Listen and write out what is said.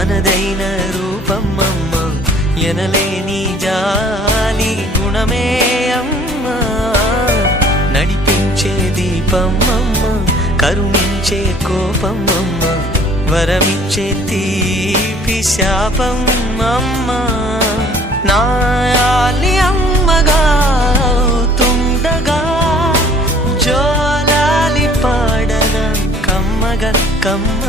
మనదైన రూపమ్మమ్మ, ఎనలేని జాలి గుణమే అమ్మా. నడిపించే దీపమ్మమ్మ, కరుణించే కోపమ్మమ్మ, వరమిచ్చే తీపి శాపమ్మమ్మ. నాయాలి అమ్మగా తుండగా జోలాలి పాడన కమ్మగ కమ్మ.